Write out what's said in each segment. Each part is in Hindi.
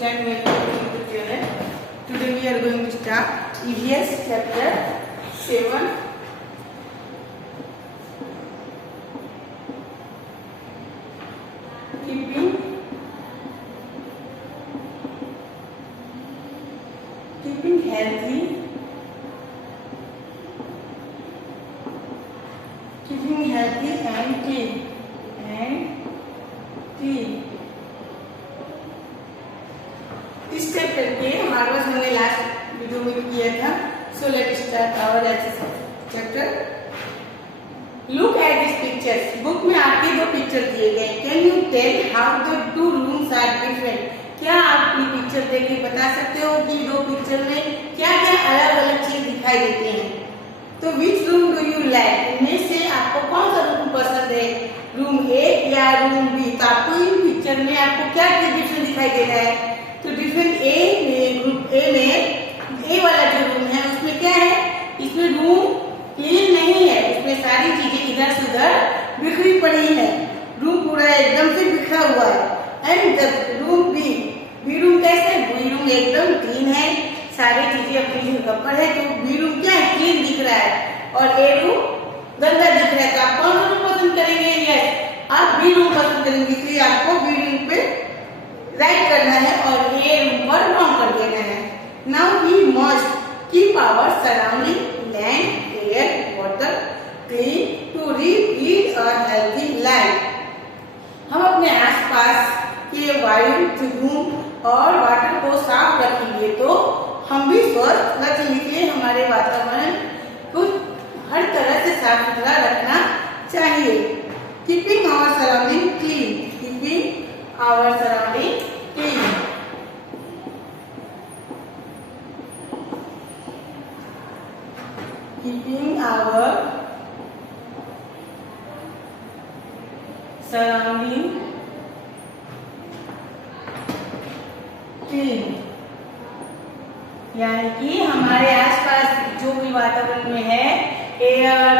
students and welcome to the channel. Today we are going to start EVS chapter 7. Keeping healthy, and clean इस चैप्टर के हमारे पास हमने लास्ट वीडियो में किया था. So let start our exercise chapter. Look at this pictures. Book में आपके दो पिक्चर दिए गए. Can you tell how the two rooms are different. क्या आप ये पिक्चर देख के बता सकते हो कि दो पिक्चर में क्या क्या अलग अलग चीज दिखाई देते हैं. तो which room do you like. इनमें से आपको कौन सा रूम पसंद है, रूम ए या रूम बी. तो आपको इन पिक्चर में आपको क्या डिफरेंस दिखाई दे रहा है. तो डिफरेंट ए में, ग्रुप ए में ए वाला जो रूम है उसमें क्या है, इसमें रूम क्लीन नहीं है. इसमें सारी चीजें इधर से उधर बिखरी पड़ी है. रूम पूरा एकदम से बिखरा हुआ है. एंड रूम बी रूम कैसे, बी रूम एकदम क्लीन है, सारी चीजें अपनी जगह पर है. तो बी रूम क्या है, क्लीन दिख रहा है. और ए रूम गंदा दिख रहा है. तो आप कौन सा रूम पसंद करेंगे. यस, आप बी रूम पसंद करेंगे. इसलिए आपको बी रूम पे राइट करना है और ए रूम पर रॉन्ग कर देना है. Now we must keep our surrounding land, air, water clean to lead a healthy life. हम अपने आसपास के वायु, धूम और वाटर को साफ रखेंगे तो हम भी स्वस्थ रखेंगे. इसलिए हमारे वातावरण को हर तरह से साफ सुथरा रखना चाहिए. Keeping our surrounding clean. Keeping our surrounding clean. Keeping our surrounding clean यानी कि हमारे आसपास जो भी वातावरण में है, एयर,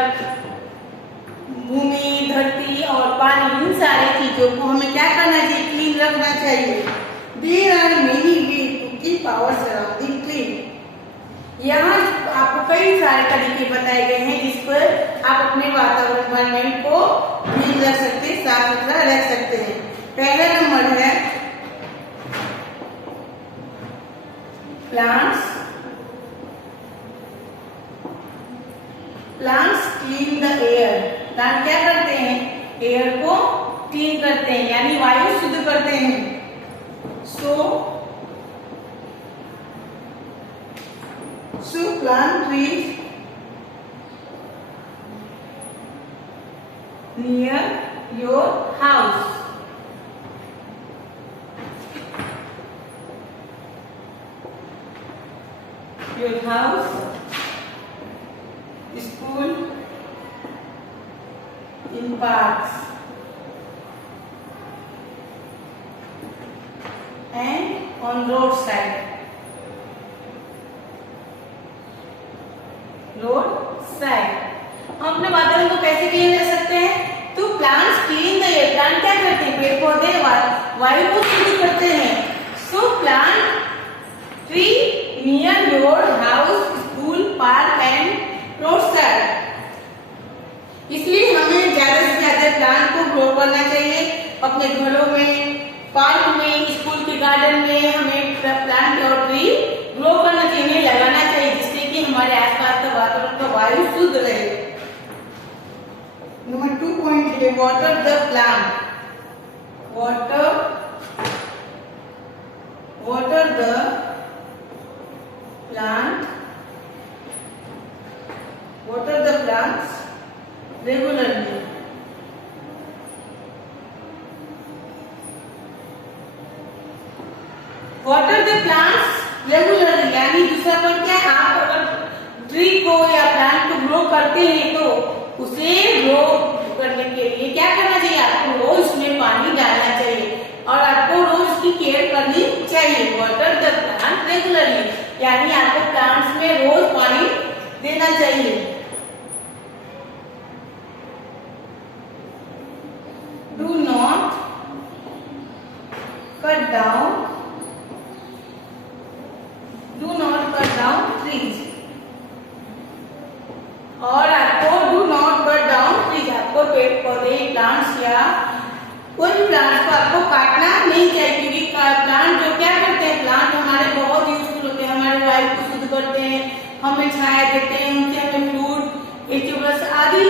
भूमि, धरती और पानी, इन सारी चीजों को हमें क्या करना चाहिए, क्लीन रखना चाहिए. There are many way to keep our surrounding clean. यहाँ आपको कई सारे तरीके बताए गए हैं जिस पर आप अपने वातावरण को क्लीन रख सकते हैं, साफ सुथरा रख सकते हैं. पहला नंबर है plants clean the air. Plant क्या करते हैं, एयर को क्लीन करते हैं यानी वायु शुद्ध करते हैं. So plant trees near your house. Your house, school, in parks, and on roadside. हम अपने वातावरण को कैसे क्लीन कर सकते हैं. तो plants clean the air. Plant क्या करते हैं, पेड़ पौधे वायु को शुद्ध करते हैं. So plant tree near your house, school, park and road side. इसलिए हमें ज्यादा से ज्यादा प्लांट को ग्रो करना चाहिए. अपने घरों में, पार्क में, स्कूल के गार्डन में हमें प्लांट और ट्री ग्रो करना चाहिए, लगाना चाहिए, जिससे कि हमारे आसपास का वातावरण का वायु शुद्ध रहे. नंबर 2 पॉइंट है water the plant. Water the plant, water the plants regularly. Water the plants regularly यानी दूसरा पॉइंट क्या है, आप अगर ट्री को या प्लांट को ग्रो करते हैं तो उसे ग्रो करने के लिए क्या करना चाहिए, आपको रोज उसमें पानी डालना चाहिए और आपको रोज उसकी केयर करनी चाहिए. वाटर द प्लांट रेगुलरली यानी आपको प्लांट्स में रोज पानी देना चाहिए. डू नॉट cut down कोई भी प्लांट को आपको काटना नहीं चाहिए, क्योंकि प्लांट जो क्या करते हैं, प्लांट हमारे बहुत यूजफुल होते हैं, हमारे वायु को शुद्ध करते हैं, हमें छाया देते हैं, उनसे हमें फ्रूट, वेजिटेबल्स आदि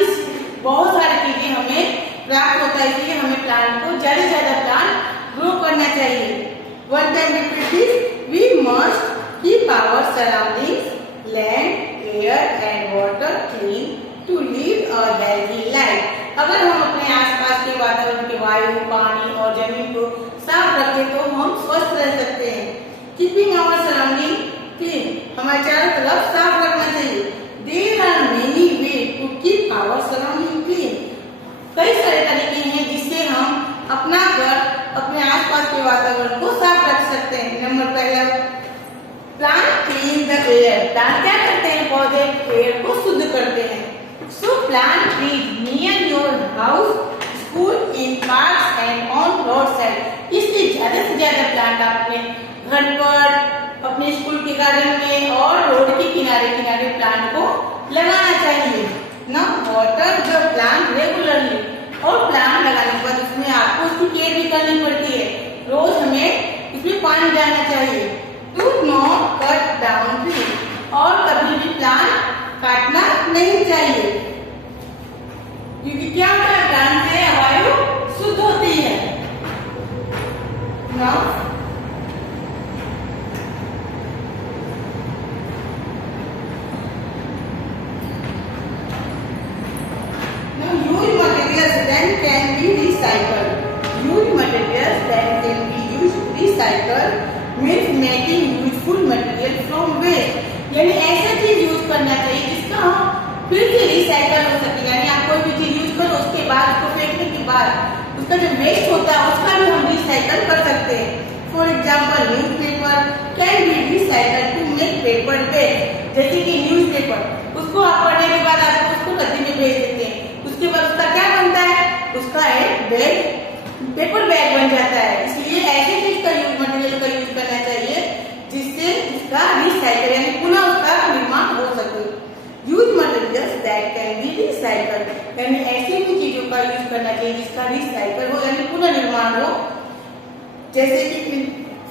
बहुत सारी चीजें हमें प्राप्त होता है। इसलिए हमें प्लांट को ज्यादा से ज्यादा प्लांट ग्रो करना चाहिए। One time repeat this, we must keep our surroundings, land, air and water clean to live a healthy life. अगर हम अपने आसपास के वातावरण के वायु, पानी और जमीन को साफ रखें तो हम स्वस्थ रह सकते हैं। कीपिंग आवर सराउंडिंग क्लीन, हमारे चारों तरफ साफ रखना चाहिए। There are many way to keep our surrounding clean. कई सारे तरीके हैं जिससे हम अपना घर, अपने आसपास के वातावरण को साफ रख सकते हैं। नंबर पहला, plant clean the air. Plant क्या करते हैं, पौधे एयर को शुद्ध करते हैं। So plant trees near your house, school, in parks and on roadside. इसलिए ज्यादा से ज्यादा प्लांट अपने घर पर, अपने स्कूल के गार्डन में और रोड के किनारे किनारे प्लांट को लगाना चाहिए। ना वाटर द प्लांट रेगुलरली, और प्लांट लगाने के बाद उसमें आपको उसकी केयर भी करनी पड़ती है। रोज हमें इसमें पानी डालना चाहिए। Do not cut down tree, और कभी भी प्लांट काटना नहीं चाहिए, क्योंकि क्या होता है, प्लांट से वायु शुद्ध होती है। Now use materials that can be recycled. Use materials that can be used recycled means making useful material from waste. यानी ऐसा चीज यूज करना चाहिए जिसका हम फिर से रिसाइकल हो सके। यानी आप कोई भी चीज यूज करो, उसके बाद उसको फेंकने के बाद उसका जो वेस्ट होता है उसका भी हम रिसाइकल कर सकते हैं। For example, newspaper can be recycle to make paper bag. जैसे कि न्यूज पेपर, उसको आप पढ़ने के बाद आप उसको गद्दी में भेज देते हैं, उसके बाद उसका क्या बनता है, उसका एक बैग, पेपर बैग बन जाता है। इसलिए ऐसे चीज का यूज, मटेरियल का यूज करना चाहिए जिससे इसका रिसाइकल यानी पुनः उसका निर्माण हो सके। Use materials that can be recycle, यानी ऐसी भी चीजों का यूज करना चाहिए जिसका रिसाइकल हो यानी पुनः निर्माण हो। जैसे कि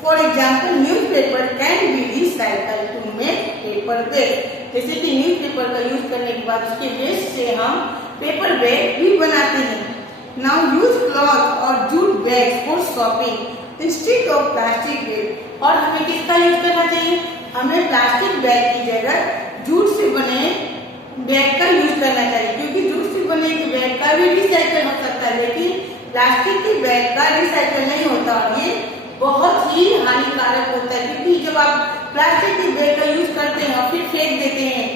for example, newspaper can be recycle to make paper bag. जैसे कि न्यूज पेपर का यूज करने के बाद उसके वेस्ट से हम पेपर बैग भी बनाते हैं। नाउ यूज क्लॉथ और jute bags for shopping instead of plastic bag. और हमें किसका यूज करना चाहिए, हमें प्लास्टिक बैग की जगह जूट से बने बैग का यूज करना चाहिए, क्योंकि जूट से बने बैग का भी रिसाइकल हो सकता है, लेकिन प्लास्टिक के बैग का रिसाइकल नहीं होता। और ये बहुत ही हानिकारक होता है, क्योंकि जब आप प्लास्टिक के बैग का यूज करते हैं और फिर फेंक देते हैं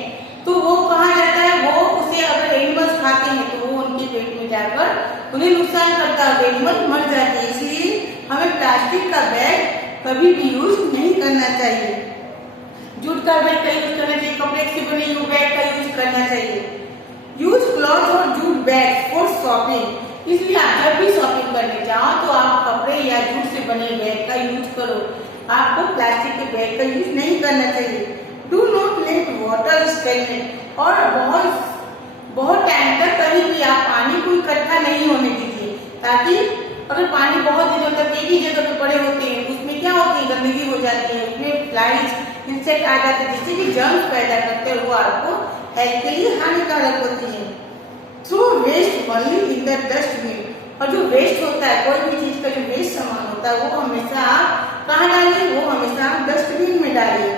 तो वो कहाँ जाता है, वो उसे अगर एनिमल्स खाते हैं तो वो उनके पेट में जाकर उन्हें नुकसान करता है, एनिमल मर जाते हैं। इसलिए हमें प्लास्टिक का बैग कभी भी यूज नहीं करना चाहिए। जूट का बैग का यूज करना चाहिए, कपड़े से बने हुए बैग का यूज करना चाहिए। यूज क्लॉथ और जूट बैग फॉर शॉपिंग। इसलिए आप जब भी शॉपिंग करने जाओ तो आप कपड़े या जूट से बने बैग का यूज करो, आपको प्लास्टिक के बैग का यूज नहीं करना चाहिए। Do not let water stagnant, और बहुत टाइम तक कहीं भी आप पानी को इकट्ठा नहीं होने दीजिए, ताकि अगर पानी बहुत दिनों तक एक ही जगह पे पड़े होते हैं उसमें क्या होती है, गंदगी हो जाती है, उसमें फ्लाइज, इंसेक्ट आ जाते हैं जिससे कि जर्म्स पैदा करते हैं, वो आपको हेल्थ के लिए हानिकारक होती है। Throw waste only in the dustbin, और जो वेस्ट होता है, कोई भी चीज का जो वेस्ट सामान होता है वो हमेशा आप कहाँ डालिए, वो हमेशा आप डस्टबिन में डालिए।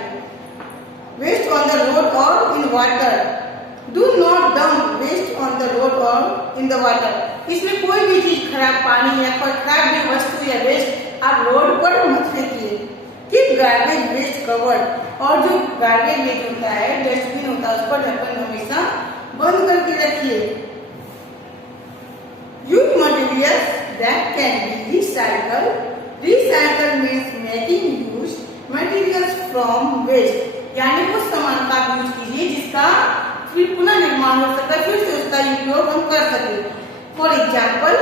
वेस्ट ऑन द रोड और in water, do not dump waste on the road और इन द वाटर। इसमें कोई भी चीज खराब पानी या कोई खराब भी वस्तु या वेस्ट आप रोड पर मत फेंकिए। कीप गार्बेज वेस्ट कवर्ड, और जो गार्बेज वेस्ट होता है, डस्टबिन होता है, उस पर ढक्कन हमेशा बंद करके रखिए। Use materials that can be recycled. Recycle means making use materials from waste, यानी उस सामान का यूज कीजिए जिसका फिर पुनः निर्माण हो सकता है, फिर से उसका उपयोग हम कर सके। For example,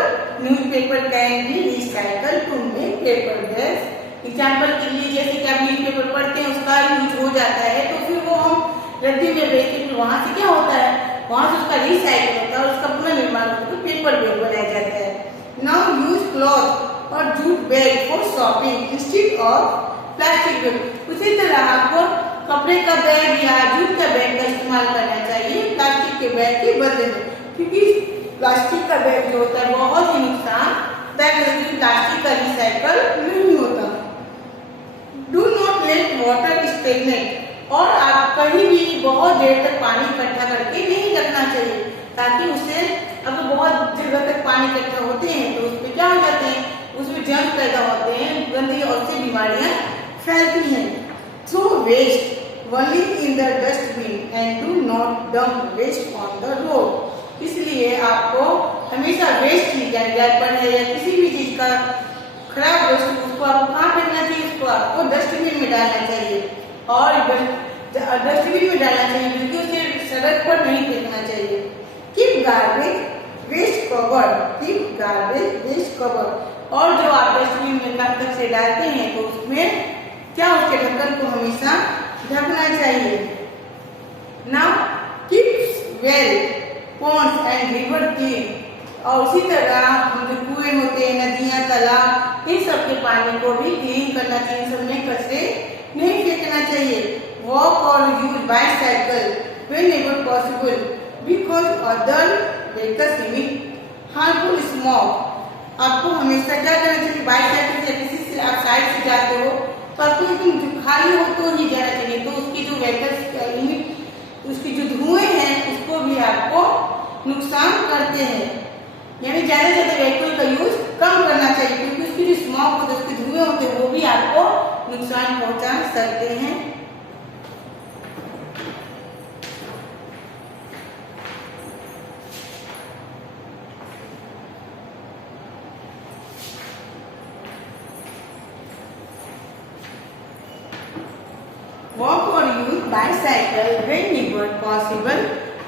newspaper can be recycle to make paper bags. Example के लिए जैसे कि आप न्यूज़पेपर पढ़ते हैं, उसका यूज हो जाता है तो फिर वो हम रद्दी में बेचते, फिर वहां से क्या होता है, वहां से उसका रिसाइकल होता है और उसका पुनः निर्माण होकर पेपर बैग बनाया जाता है। नाउ यूज क्लॉथ और jute bag for shopping instead of plastic bag. उसी तरह आपको कपड़े का बैग या जूट का बैग का इस्तेमाल करना चाहिए प्लास्टिक के बैग के बदले में, क्योंकि प्लास्टिक का बैग जो होता है बहुत ही नुकसानदायक है, क्योंकि प्लास्टिक का रिसाइकल नहीं होता। Do not let water stagnant, और आप कहीं भी बहुत देर तक पानी इकट्ठा करके नहीं रखना चाहिए, ताकि उससे अगर बहुत देर तक पानी इकट्ठा होते हैं तो उसमें क्या हो जाते हैं, उसमें जर्म पैदा होते हैं, गंदगी और उससे बीमारियां फैलती हैं। Throw waste only in the dustbin and do not dump waste on the road. इसलिए आपको हमेशा वेस्ट की डायपर है या किसी भी चीज का खराब वस्तु उसको आपको कहाँ फेंकना चाहिए, उसको आपको डस्टबिन में डालना चाहिए, और डस्टबिन में डालना चाहिए, क्योंकि उसे सड़क पर नहीं फेंकना चाहिए। Keep garbage waste cover, keep garbage waste cover, और जो आप डस्टबिन में प्लास्टिक से डालते हैं तो उसमें क्या उसके ढक्कन को हमेशा ढकना चाहिए। Now keep well Pond's and river clean, और उसी तरह हम जो कुएं होते हैं, नदियां, तालाब, इन सब के पानी को भी क्लीन करना चाहिए, सब में कचरे नहीं फेंकना चाहिए। वॉक और use bicycle whenever possible because other vehicles emit harmful smog. आपको हमेशा क्या करना चाहिए, बाइसाइकिल से किसी से आप साइड से जाते हो तो आपको एकदम खाली हो तो ही जाना चाहिए, तो उसकी जो व्हीकल्स इमिट उसकी जो धुएं हैं उसको भी आपको नुकसान करते हैं। यानी ज्यादा से ज्यादा व्हीकल का यूज कम करना चाहिए, क्योंकि उसकी जो स्मॉग होते हैं, उसके धुएं होते हैं, वो भी आपको नुकसान पहुंचा सकते हैं। वॉक और use bicycle whenever possible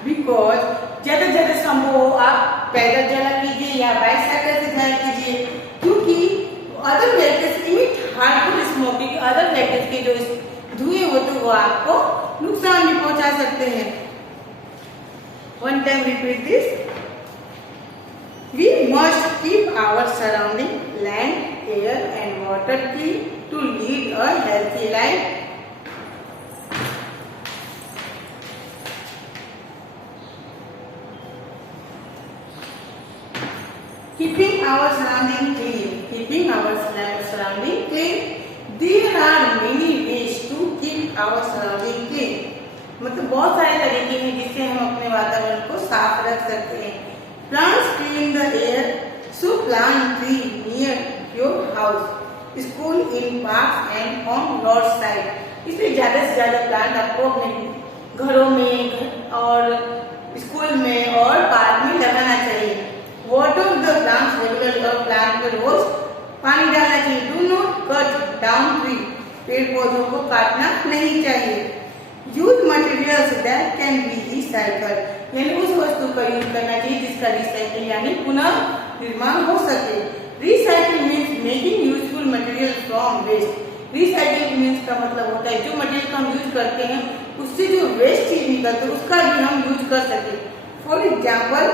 because ज्यादा से ज्यादा संभव आप पैदल चला कीजिए या बाइसाइकिल से जाया कीजिए, क्योंकि other vehicles emit harmful smoking, other vehicles के जो धुएं होते हैं वो आपको नुकसान भी पहुंचा सकते हैं। One time repeat this, we must keep our surrounding land air and water clean to lead a healthy life. Keeping our surrounding clean, keeping our surrounding clean. There are many ways to keep our surrounding clean. मतलब बहुत सारे तरीके हैं जिससे हम अपने वातावरण को साफ रख सकते हैं। Plants clean the air, so plant tree near your house, school, in parks and on roadside. इसलिए ज्यादा से ज्यादा प्लांट आपको अपने घरों में और स्कूल में और पार्क में लगाना चाहिए। वाटर द प्लांट्स रेगुलरली, और प्लांट पर रोज पानी डालना चाहिए। Do not cut down tree, पेड़ पौधों को काटना नहीं चाहिए। Use materials that can be recycle, यानी उस वस्तु का यूज करना चाहिए जिसका रिसाइकिल यानी पुनः निर्माण हो सके। Recycle means making useful material from waste. Recycle means का मतलब होता है जो मटेरियल का हम यूज करते हैं उससे जो वेस्ट चीज निकलती है उसका भी हम यूज कर सके। For example,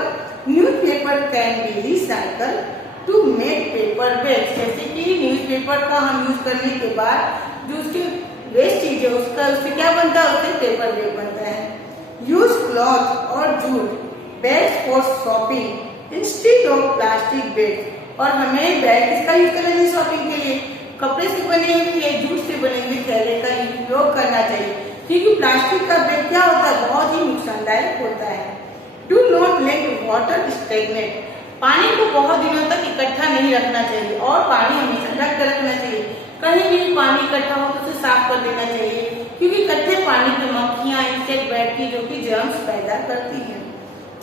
newspaper can be recycle to make paper bags, जैसे कि न्यूज़पेपर का हम यूज करने के बाद जो उसकी वेस्ट चीज है उससे क्या बनता है, उससे पेपर बैग बनता है। यूज क्लॉथ और jute bags for shopping instead of plastic bag, और हमें बैग किसका यूज करना चाहिए शॉपिंग के लिए, कपड़े से बने हुए या जूट से बने हुए थैले का उपयोग करना चाहिए, क्योंकि प्लास्टिक का बैग क्या होता है, बहुत ही नुकसानदायक होता है। Do not let water stagnant, पानी को बहुत दिनों तक इकट्ठा नहीं रखना चाहिए और पानी हमेशा ढक कर रखना चाहिए। कहीं भी पानी इकट्ठा हो तो उसे साफ कर देना चाहिए, क्योंकि इकट्ठे पानी में मक्खियां, इंसेक्ट बैठती जो कि जर्म्स पैदा करती हैं।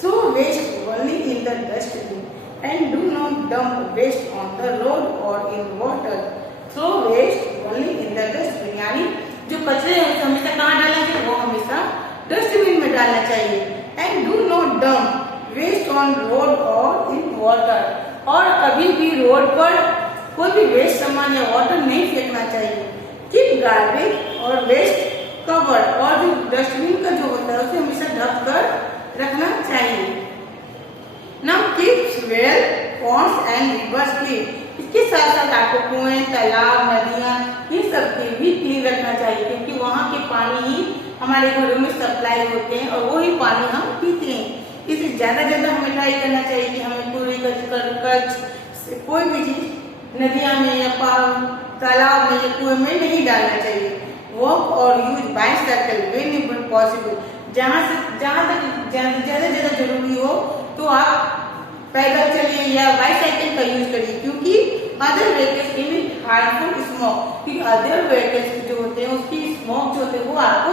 Throw waste only in the dustbin and do not dump waste on the road और in water. Throw waste only in the dustbin, यानी जो कचरे हैं उसे हमेशा कहाँ डालना चाहिए, वो हमेशा डस्टबिन में डालना चाहिए। And do not dump waste on road और इन वाटर, और कभी भी रोड पर कोई भी वेस्ट सामान या वाटर नहीं फेंकना चाहिए। कीप गार्बेज और वेस्ट कवर, और जो डस्टबिन का जो होता है उसे हमेशा ढक कर रखना चाहिए। Now keep well ponds and rivers clean. इसके साथ साथ आपको कुएं, तालाब, नदियां ये सब के भी क्लीन रखना चाहिए, क्योंकि वहाँ के पानी ही हमारे घरों में सप्लाई होते हैं और वही पानी हम पीते हैं। इसलिए ज्यादा हमें ट्राई करना चाहिए कि हमें पूरी कच कोई भी चीज नदियां में या तालाब में या कुएं में नहीं डालना चाहिए। वॉक और यूज बाइसाइकिल व्हेन पॉसिबल, जहाँ तक ज्यादा जरूरी हो तो आप पैदल चलिए या बाइसाइकिल का यूज करिए, क्योंकि other vehicles emit harmful smoke, कि अदर व्हीकल्स जो होते हैं उसकी स्मोक जो होते हैं वो आपको,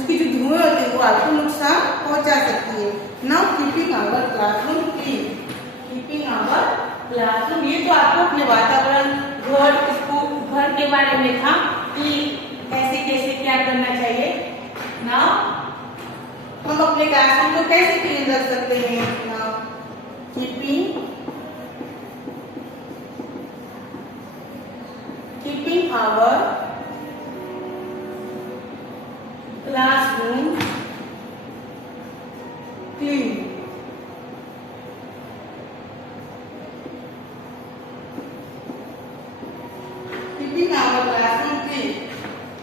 उसकी जो धुएं होते हैं वो आपको नुकसान पहुंचा सकती है। Now keeping our classroom clean, keeping our classroom, ये तो आपको अपने वातावरण, घर, स्कूल, घर के बारे में था कि कैसे कैसे क्या करना चाहिए। नाउ हम अपने क्लासरूम को कैसे क्लीन रख सकते हैं। Now keeping our classroom clean, keeping our classroom clean,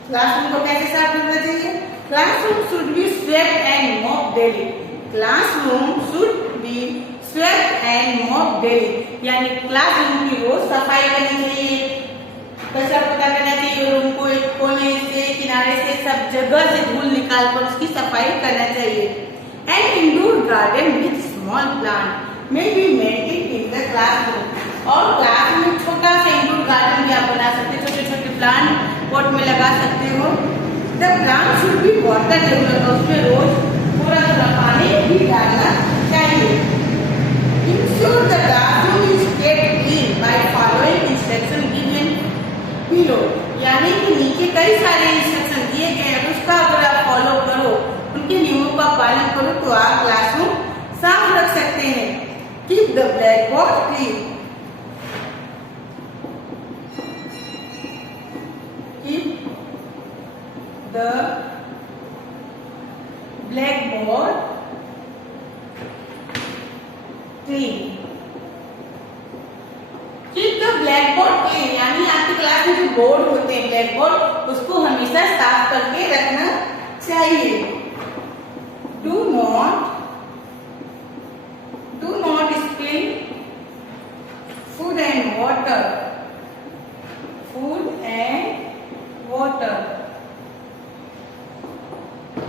classroom को कैसे साफ रखना चाहिए। Classroom should be swept and mopped daily, classroom should be swept and mopped daily, यानी क्लासरूम की रोज सफाई करनी चाहिए, कचरा पोता करना चाहिए, रूम को एक कोने से किनारे से सब जगह से धूल निकाल कर उसकी सफाई करना चाहिए। And indoor garden with small plant may be maintain in the classroom, और क्लास में छोटा सा इंडोर गार्डन भी आप बना सकते हैं, छोटे छोटे प्लांट पॉट में लगा सकते हो। The plant should be water regular, उसमें रोज थोड़ा थोड़ा पानी भी डालना चाहिए। Ensure the classroom is kept clean by following instruction given below, यानी कि नीचे कई सारे इंस्ट्रक्शन दिए गए हैं, उसका अगर आप फॉलो करो, उनके नियमों का पालन करो तो आप क्लासरूम साफ रख सकते हैं। Keep the black board clean, keep the black board clean, keep the black board clean, यानी आपकी क्लास में जो बोर्ड होते हैं ब्लैक बोर्ड, उसको हमेशा साफ करके रखना चाहिए। Do not spill food and water, food and water,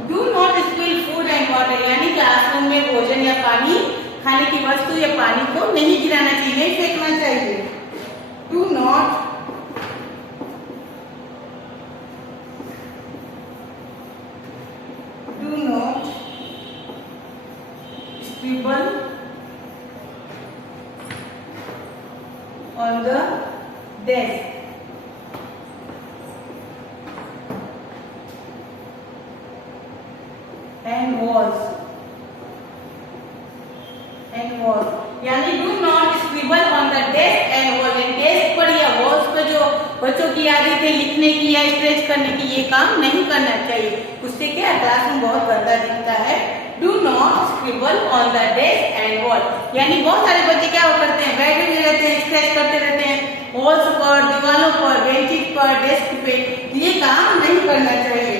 do not spill food and water, यानी क्लासरूम में भोजन या पानी, खाने की वस्तु या पानी को नहीं गिराना चाहिए, नहीं फेंकना चाहिए। Do not scribble on the desk, and walls, यानी do not scribble on the desk and wall, desk पर या वॉल्स पर जो बच्चों की आदत है लिखने की या स्ट्रेच करने की, ये काम नहीं करना चाहिए, उससे क्या क्लासरूम बहुत गंदा दिखता है। Do not scribble on the desk and wall, यानी बहुत सारे बच्चे क्या करते हैं, बैठे हुए रहते हैं, स्ट्रेच करते रहते हैं वॉल्स पर, दीवारों पर, बेंचेज पर, डेस्क पे, ये काम नहीं करना चाहिए।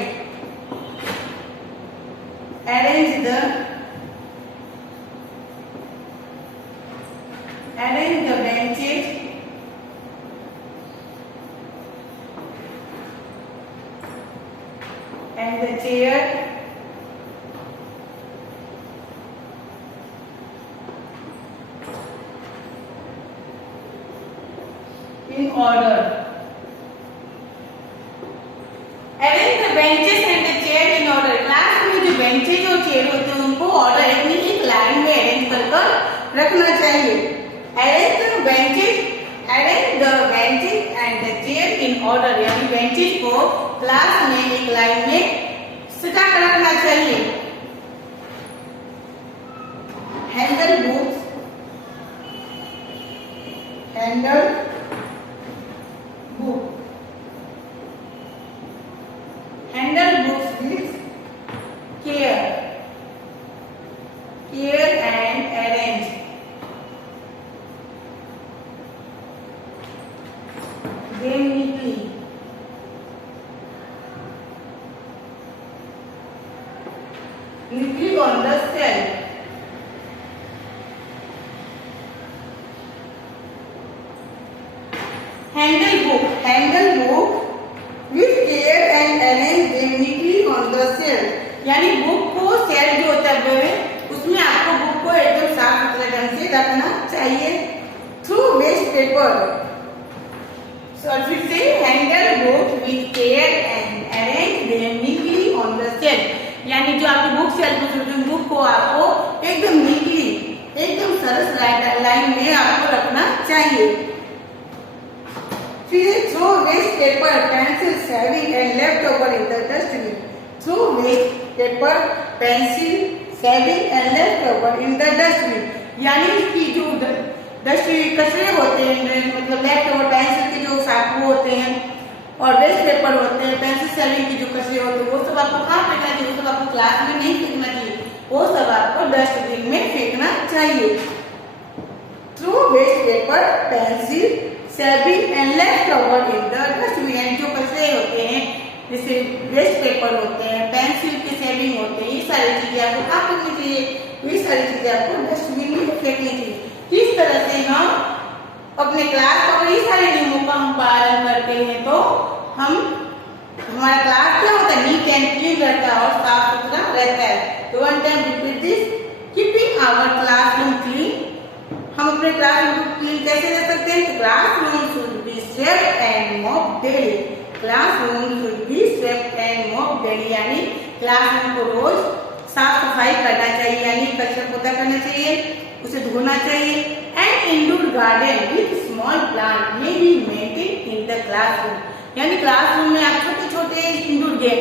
Arrange the benches and the chair in order. Arrange the benches and the chair in order. Class में जो बेंचेज और चेयर होते हैं उनको ऑर्डर एक लाइन में अरेंज कर रखना चाहिए। Arrange the benches and the chair in order, यानी बेंचेज को क्लास में एक लाइन में सजा कर रखना चाहिए। Handle books with care and arrange. neatly on the shelf. Handle book with care and arrange them neatly on the shelf. यानी बुक को शेल्फ जो होता है उसमें आपको बुक को एकदम साफ सुथरे ढंग से रखना चाहिए. Through waste paper. So फिर से handle book with care and arrange them neatly on the shelf. यानी जो आपकी बुक शेल्फ में बुक को आपको एकदम नीटली एकदम सरस लाइन में आपको रखना चाहिए. फिर throw waste paper pencil shaving and left over in the dustbin. Throw waste paper pencil shaving and left over in the dustbin. यानी कि जो डस्टबिन कचरे होते हैं मतलब लेफ्ट ओवर पेंसिल के जो साबुन होते हैं और वेस्ट पेपर होते हैं पेंसिल शेविंग के जो कचरे होते हैं वो सब आपको कहाँ फेंकना चाहिए. वो सब आपको क्लास में नहीं फेंकना चाहिए. वो सब आपको डस्टबिन में फेंकना चाहिए. Throw waste paper pencil shaving and left over in the dustbin. जो कचरे होते हैं जैसे वेस्ट पेपर होते हैं पेंसिल के शेविंग होते हैं ये सारी चीजें आपको कहाँ फेंकनी चाहिए. ये सारी चीजें आपको डस्टबिन में फेंकनी चाहिए. किस तरह से हम अपने क्लास का ये सारे नियमों का हम पालन करते हैं तो हम हमारा क्लास क्या होता है नीट एंड क्लीन रहता है और साफ सुथरा रहता है. तो one time repeat this. Keeping our classroom clean. हम अपने क्लासरूम को क्लीन कैसे रख सकते हैं. Classroom should be swept and mop daily. Classroom should be swept and mop daily. यानी क्लासरूम को रोज साफ सफाई करना चाहिए यानी कचरा पोता करना चाहिए उसे धोना चाहिए. And indoor garden with small plant may be maintain in the classroom. यानी क्लासरूम में आप छोटे छोटे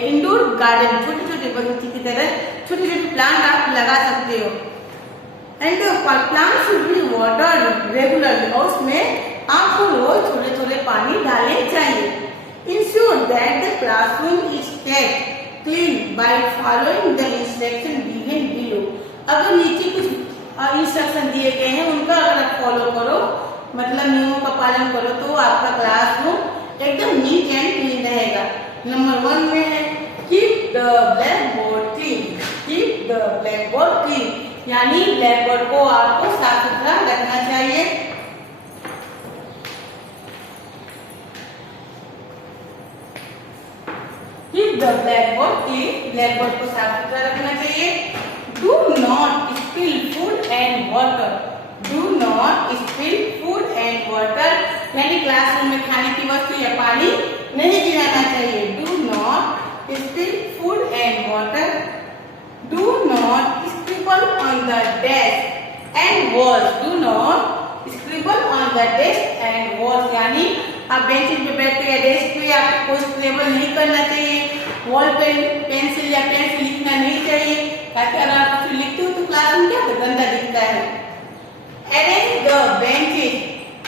इंडोर गार्डन छोटे छोटे बगीचे की तरह छोटे छोटे प्लांट आप लगा सकते हो. And plant should be watered regularly. और उसमें आपको रोज थोड़े थोड़े पानी डालने चाहिए. Ensure that the classroom is kept clean by following the instruction given below. अगर नीचे कुछ इंस्ट्रक्शन दिए गए हैं उनका अगर आप फॉलो करो मतलब नियमों का पालन करो तो आपका क्लासरूम एकदम नीट एंड क्लीन रहेगा. नंबर 1 में है keep the black board clean. Keep the black board clean यानी ब्लैक बोर्ड को आपको साफ सुथरा रखना चाहिए. Keep the black board clean. Black board को साफ सुथरा रखना चाहिए. Do not spill food and water. Do not spill food and water. यानी क्लासरूम में खाने की वस्तु या पानी नहीं गिराना चाहिए. Do not spill food and water. Do not scribble on the desk and walls. Do not scribble on the desk and walls. यानी आप बेंच पे बैठते या डेस्क पे आपको कोई स्क्रिबल नहीं करना चाहिए. वॉल पे पेंसिल या पेन से लिखना नहीं चाहिए ताकि अगर आप कुछ लिखते हो तो क्लासरूम क्या गंदा दिखता है. Arrange the benches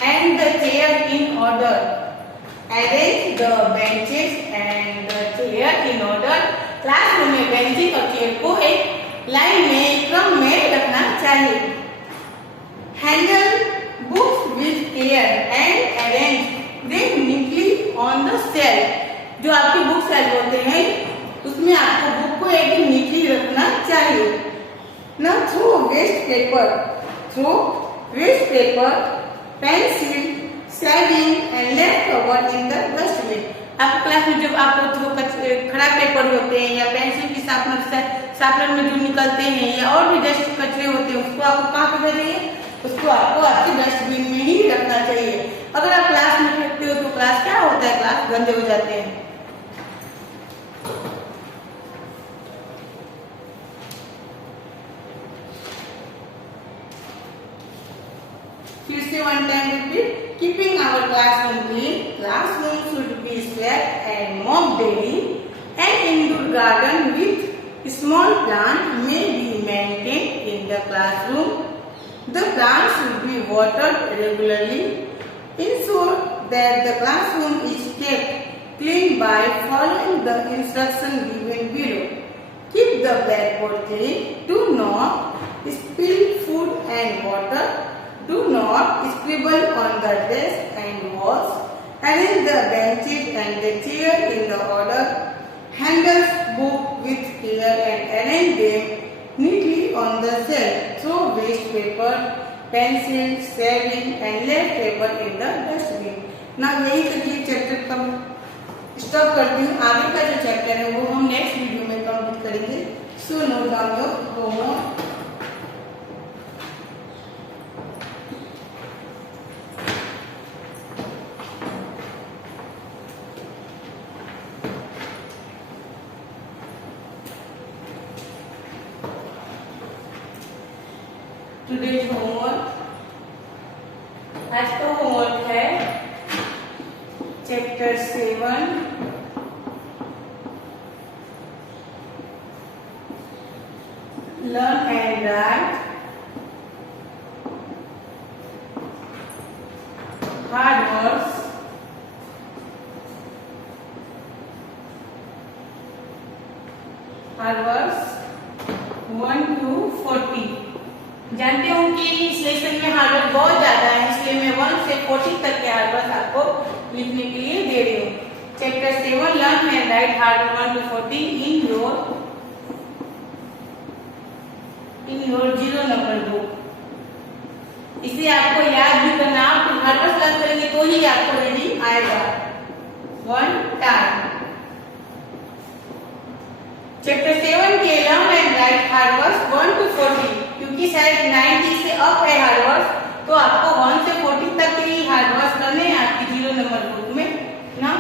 and the chairs in order. Arrange the benches and the chairs in order. Classroom में बेंचेस और चेयर को एक लाइन में क्रम में रखना चाहिए. Handle books with care and arrange them neatly on the shelf. जो आपके बुक शेल्फ होते हैं उसमें आपको बुक को एकदम नीटली रखना चाहिए. ना throw waste paper pencil shaving and left over in the dustbin. आपके क्लास में जब आपको खराब पेपर होते हैं या पेंसिल की शार्पनर में जो निकलते हैं या और भी डस्ट कचरे होते हैं उसको आपको कहाँ पे चाहिए उसको आपको आपके डस्टबिन में ही रखना चाहिए. अगर आप क्लास में फेंकते हो तो क्लास क्या होता है क्लास गंदे हो जाते हैं. फिर से one time repeat. Keeping our classroom clean. Classroom should be swept and mop daily. And indoor garden with small plant may be maintain in the classroom. The plants should be watered regularly. Ensure that the classroom is kept clean by following the instructions given below. Keep the blackboard clean. Do not spill food and water. Do not scribble on the desk and walls. Arrange the benches and the chairs in the order. Handle books with care and arrange them on the shelf. Throw waste paper, pencil, shaving and leftover in the dustbin. Now यही तक ये चैप्टर कम स्टॉप करती हूँ. आगे का जो चैप्टर है वो हम नेक्स्ट वीडियो में कंप्लीट करेंगे. So note down your homework. Today's homework, आज का होमवर्क है chapter 7 learn and write hard words hard words 1 to 40. जानते हो कि इस लेसन में हार्डवर्क बहुत ज्यादा है, इसलिए मैं 1 से 40 तक के हार्डवर्क आपको लिखने के लिए दे रही हूँ. Chapter 7 learn and right hard work 1 to 40 in your 0 number book. इसे आपको याद भी करना. आप हार्डवर्क लर्न करेंगे तो ही आपको रीडिंग आएगा. 1 टाइम. चैप्टर 7 के learn and right hard work 1 to 40, क्योंकि शायद 90 से अप है हार्डवर्क, तो आपको 1 से 40 तक के ही हार्डवर्क करने हैं आपकी 0 नंबर बुक में ना.